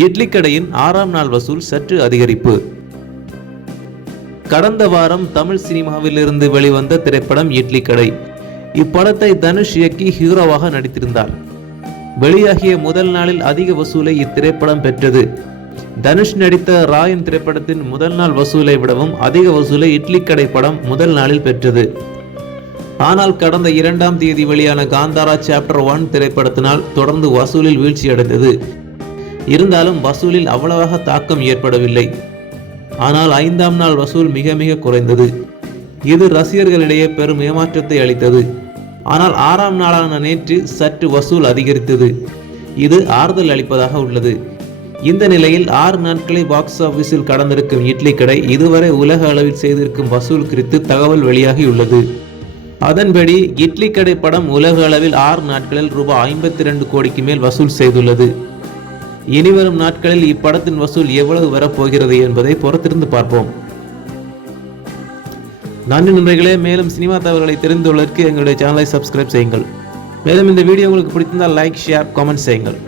இட்லி கடையின் 6ஆம் நாள் வசூல் சற்று அதிகரிப்பு. கடந்த வாரம் தமிழ் சினிமாவில் இருந்து வெளிவந்த திரைப்படம் இட்லி கடை. இப்படத்தை தனுஷ் இயக்கி ஹீரோவாக நடித்திருந்தார். வெளியாகிய முதல் நாளில் அதிக வசூலை இத்திரைப்படம் பெற்றது. தனுஷ் நடித்த ராயன் திரைப்படத்தின் முதல் நாள் வசூலை விடவும் அதிக வசூலை இட்லி கடை படம் முதல் நாளில் பெற்றது. ஆனால் கடந்த 2ஆம் தேதி வெளியான காந்தாரா சாப்டர் 1 திரைப்படத்தினால் தொடர்ந்து வசூலில் வீழ்ச்சியடைந்தது. இருந்தாலும் வசூலில் அவ்வளவாக தாக்கம் ஏற்படவில்லை. ஆனால் 5ஆம் நாள் வசூல் மிக மிக குறைந்தது. இது ரசிகர்களிடையே பெரும் ஏமாற்றத்தை அளித்தது. ஆனால் 6ஆம் நாளான நேற்று சற்று வசூல் அதிகரித்தது. இது ஆறுதல் அளிப்பதாக உள்ளது. இந்த நிலையில் 6 நாட்களை பாக்ஸ் ஆபீஸில் கடந்திருக்கும் இட்லி கடை இதுவரை உலக அளவில் செய்திருக்கும் வசூல் குறித்து தகவல் வெளியாகியுள்ளது. அதன்படி இட்லி கடை படம் உலக அளவில் 6 நாட்களில் ரூபாய் 52 கோடிக்கு மேல் வசூல் செய்துள்ளது. இனிவரும் நாட்களில் இப்படத்தின் வசூல் எவ்வளவு வரப்போகிறது என்பதை பொறுத்திருந்து பார்ப்போம். நன்றி நண்பர்களே. மேலும் சினிமா தகவல்களை தெரிந்து கொள்வதற்கு எங்களுடைய சேனலை சப்ஸ்கிரைப் செய்யுங்கள். மேலும் இந்த வீடியோ உங்களுக்கு பிடித்திருந்தால் லைக், ஷேர், கமெண்ட் செய்யுங்கள்.